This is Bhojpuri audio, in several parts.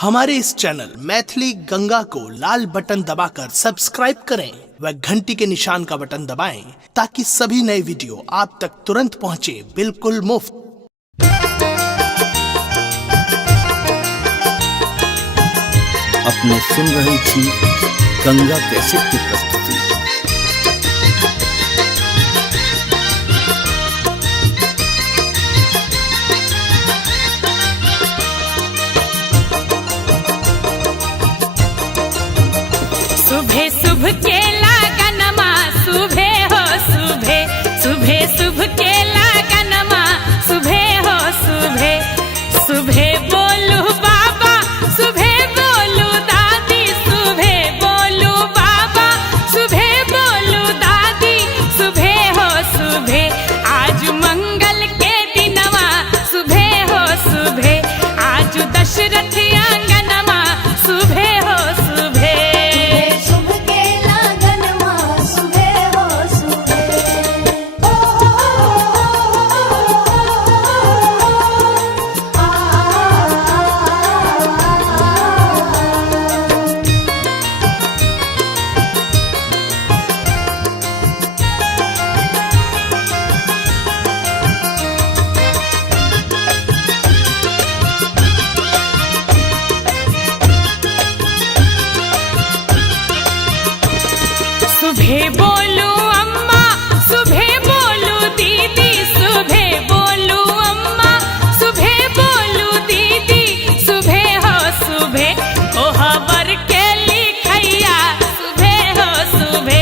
हमारे इस चैनल मैथिली गंगा को लाल बटन दबाकर सब्सक्राइब करें व घंटी के निशान का बटन दबाएं ताकि सभी नए वीडियो आप तक तुरंत पहुंचे बिल्कुल मुफ्त। अपने सुन रही थी गंगा कैसेट की प्रस्तुति। सुबह शुभ के लगनमा सुबह हो सुबह, सुबह शुभ के लगनमा सुबह हो सुबह। सुबह बोलू बाबा सुबह बोलू दादी, सुबह बोलू बाबा सुबह बोलू दादी, सुबह हो सुबह। आज मंगल के दिनवा सुबह हो सुबह, आज दशरथ आंगनमा सुबह हो सुबह। सुबह बोलू अम्मा सुबह बोलू दीदी, सुबह बोलू अम्मा सुबह बोलू दीदी, सुबह हो सुबह। ओहबर के लिखैया सुबह हो सुबह,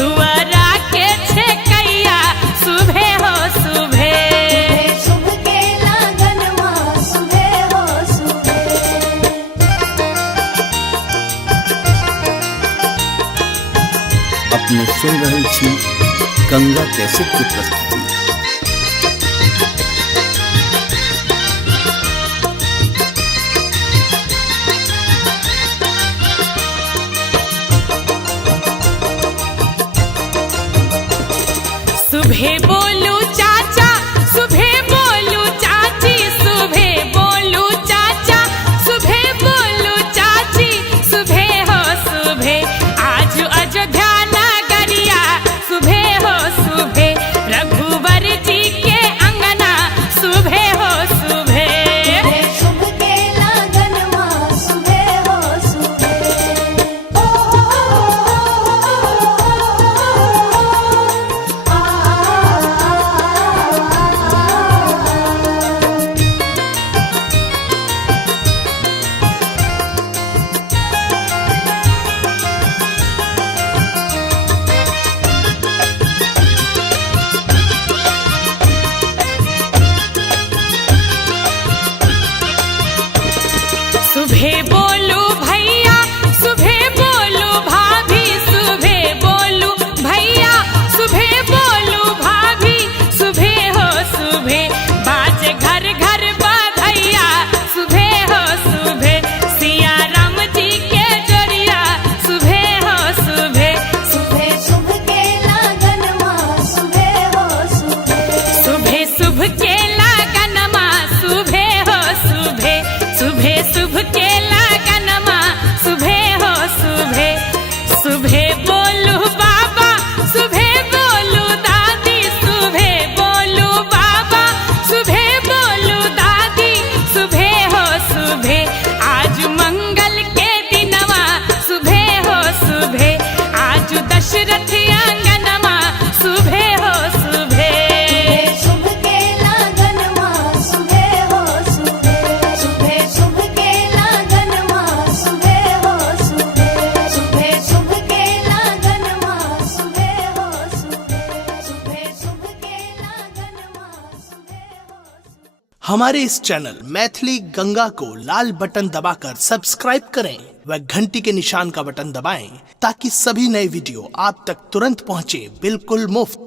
दुआरा के छेकैया सुबह हो सुबह। शुभ के लगनमा सुबह हो सुबह। अपने सुन रही थी गंगा कैसेट की प्रस्तुति। सुबह बोलू चाचा सुबह बोलू चाची, सुबह बोलू चाचा सुबह बोलू चाची, सुबह हो सुबह। आज अयोध्या नगरिया सुबह हो सुबह, रघुवर जी के अंगना सुबह हो सुबह। शुभ के लगनमा सुबह हो सुबह बोलू भैया सुबह बोलू भाभी, सुबह बोलू भैया सुबह बोलू भाभी, सुबह हो सुबह। बाज घर घर बधैया सुबह हो सुबह, सिया राम जी के जोड़िया सुबह हो सुबह। सुबह शुभ के लगनमा सुबह हो सुबह। सुबह शुभ के लगनमा सुबह हो सुबह, सुबह शुभ के लगनमा सुबह हो सुबह। सुबह बोलू बाबा सुबह बोलू दादी, सुबह बोलू बाबा सुबह बोलू दादी, सुबह हो सुबह। आज मंगल के दिनवा सुबह हो सुबह, आज दशरथ आंगनमा सुबह हो सुबह। शुभ के लगनमा सुबह हो सुबह। सुबह शुभ के लगनमा सुबह हो सुबह। सुबह शुभ के लगनमा सुबह हो सुबह। सुबह शुभ के लगनमा सुबह हो सुबह। हमारे इस चैनल मैथिली गंगा को लाल बटन दबाकर सब्सक्राइब करें व घंटी के निशान का बटन दबाएं ताकि सभी नए वीडियो आप तक तुरंत पहुंचे बिल्कुल मुफ्त।